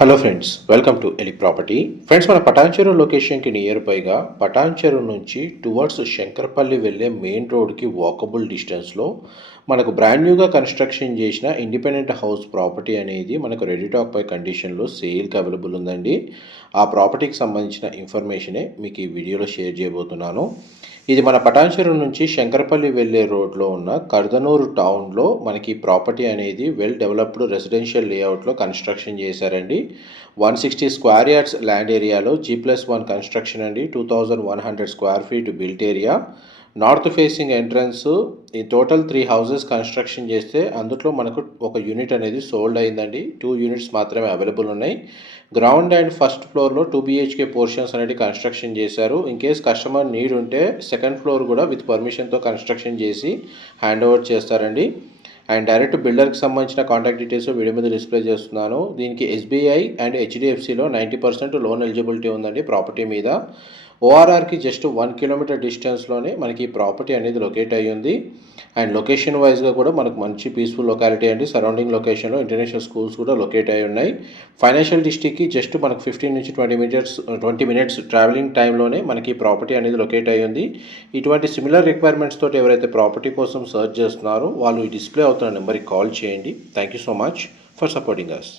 Hello friends, welcome to Eli property. Friends, మన పటాన్చెరు లొకేషన్కి near బైగా Patancheru నుంచి టువర్డ్స్ శంకరపల్లి వెళ్ళే మెయిన్ రోడ్కి వాకబుల్ డిస్టెన్స్లో మనకు బ్రాండ్ న్యూగా కన్స్ట్రక్షన్ చేసిన ఇండిపెండెంట్ హౌస్ ప్రాపర్టీ అనేది మనకు రెడీ టాక్ పై కండిషన్లో సేల్కి అవైలబుల్ ఉందండి. ఆ ప్రాపర్టీకి సంబంధించిన ఇన్ఫర్మేషనే మీకు ఈ వీడియోలో షేర్ చేయబోతున్నాను. ఇది మన పటాన్చెరు నుంచి శంకరపల్లి వెళ్ళే రోడ్లో ఉన్న కర్దనూరు టౌన్లో మనకి ప్రాపర్టీ అనేది వెల్ డెవలప్డ్ రెసిడెన్షియల్ లేఅవుట్లో కన్స్ట్రక్షన్ చేశారండి. 160 స్క్వేర్ యార్డ్స్ ల్యాండ్ ఏరియాలో G+1 కన్స్ట్రక్షన్ అండి. 2100 square feet built area, north facing entrance. ఈ టోటల్ 3 హౌసెస్ కన్స్ట్రక్షన్ చేస్తే అందులో మనకు ఒక యూనిట్ అనేది సోల్డ్ అయిందండి. 2 యూనిట్స్ మాత్రమే అవైలబుల్ ఉన్నాయి. గ్రౌండ్ అండ్ ఫస్ట్ ఫ్లోర్లో 2 BHK పోర్షన్స్ అనేది కన్స్ట్రక్షన్ చేశారు. ఇన్ కేస్ కస్టమర్ నీడ్ ఉంటే సెకండ్ ఫ్లోర్ కూడా విత్ పర్మిషన్తో కన్స్ట్రక్షన్ చేసి హ్యాండ్ ఓవర్ చేస్తారండి. అండ్ డైరెక్ట్ బిల్డర్కి సంబంధించిన కాంటాక్ట్ డీటెయిల్స్ వీడియో మీద డిస్ప్లే చేస్తున్నాను. దీనికి SBI అండ్ HDFCలో 90% లోన్ ఎలిజిబిలిటీ ఉందండి ప్రాపర్టీ మీద. ORRకి జస్ట్ 1 కిలోమీటర్ డిస్టెన్స్లోనే మనకి ఈ ప్రాపర్టీ అనేది లొకేట్ అయ్యి ఉంది. అండ్ లొకేషన్ వైజ్గా కూడా మనకు మంచి పీస్ఫుల్ లొకాలిటీ అండి. సరౌండింగ్ లొకేషన్లో ఇంటర్నేషనల్ స్కూల్స్ కూడా లొకేట్ అయి ఉన్నాయి. ఫైనాన్షియల్ డిస్ట్రిక్ట్కి జస్ట్ మనకు 15 నుంచి 20 మినిట్స్ ట్రావెలింగ్ టైంలోనే మనకి ప్రాపర్టీ అనేది లొకేట్ అయ్యి ఉంది. ఇటువంటి సిమిలర్ రిక్వైర్మెంట్స్ తోటి ఎవరైతే ప్రాపర్టీ కోసం సర్చ్ చేస్తున్నారో వాళ్ళు ఈ డిస్ప్లే అవుతున్న నెంబర్కి కాల్ చేయండి. Thank you so much for supporting us.